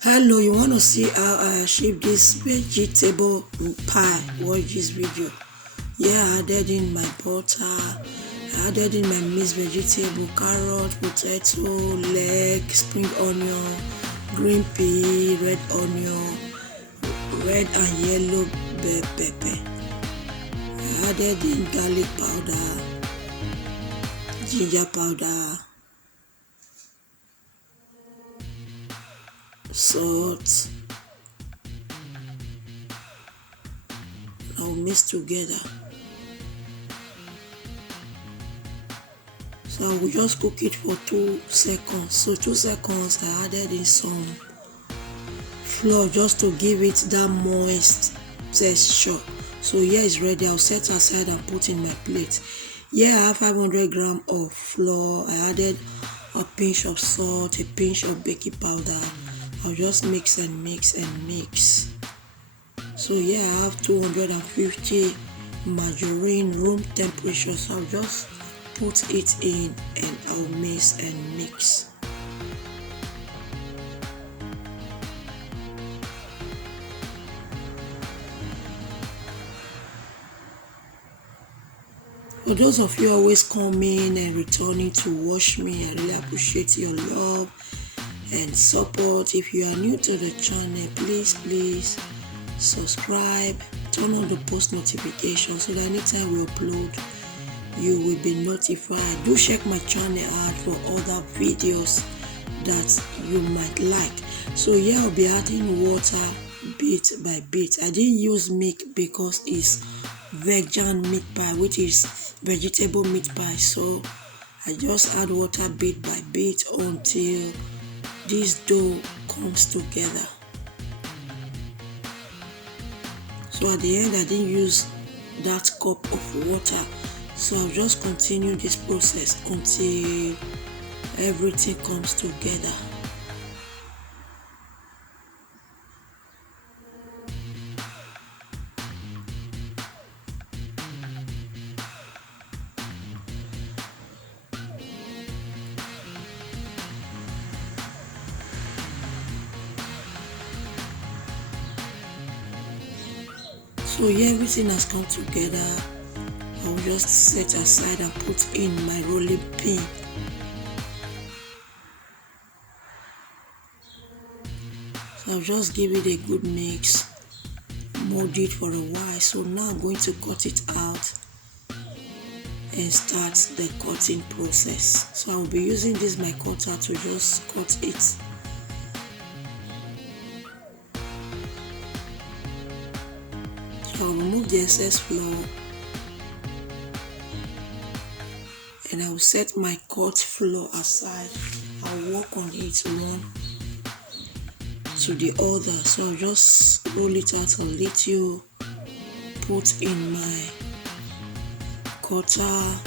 Hello, you want to see how I achieve this vegetable pie? Watch this video. Yeah, I added in my butter, I added in my mixed vegetable, carrot, potato, leg, spring onion, green pea, red onion, red and yellow bell pepper. I added in garlic powder, ginger powder, salt. Now mix together. So I will just cook it for 2 seconds. So 2 seconds I added in some flour just to give it that moist texture. So here is ready. I'll set aside and put in my plate. Here I have 500 grams of flour. I added a pinch of salt, a pinch of baking powder. I'll just mix and mix and mix. So here I have 250 margarine room temperature. So I'll just put it in and I'll mix and mix. For those of you always coming and returning to watch me, I really appreciate your love and support. If you are new to the channel, please subscribe, turn on the post notification so that anytime we upload, you will be notified. Do check my channel out for other videos that you might like. So here I'll be adding water bit by bit. I didn't use milk because it's vegan meat pie, which is vegetable meat pie. So I just add water bit by bit until this dough comes together. So at the end I didn't use that cup of water. So I'll just continue this process until everything comes together. So here everything has come together. I'll just set aside and put in my rolling pin. So I'll just give it a good mix, mold it for a while. So now I'm going to cut it out and start the cutting process. So I'll be using this my cutter to just cut it. So I'll remove the excess flour and I will set my cut flour aside. I'll work on it one to the other. So I'll just roll it out a little, put in my cutter,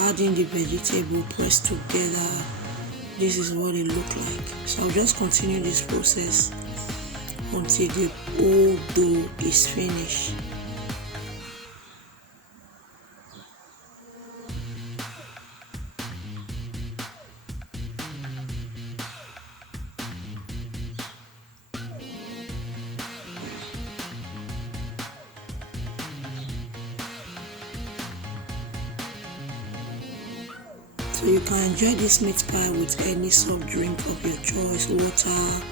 add in the vegetable, press together. This is what it looks like. So I'll just continue this process until the whole dough is finished. So you can enjoy this meat pie with any soft drink of your choice, water,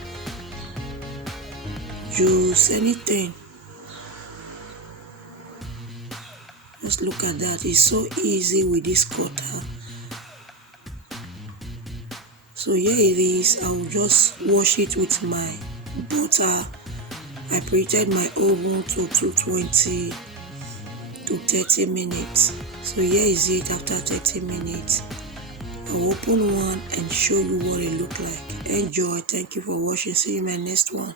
juice, anything. Just look at that, it's so easy with this cutter. So here it is. I will just wash it with my butter. I preheated my oven to 220 to 30 minutes. So here is it after 30 minutes. I'll open one and show you what it looks like. Enjoy. Thank you for watching. See you in my next one.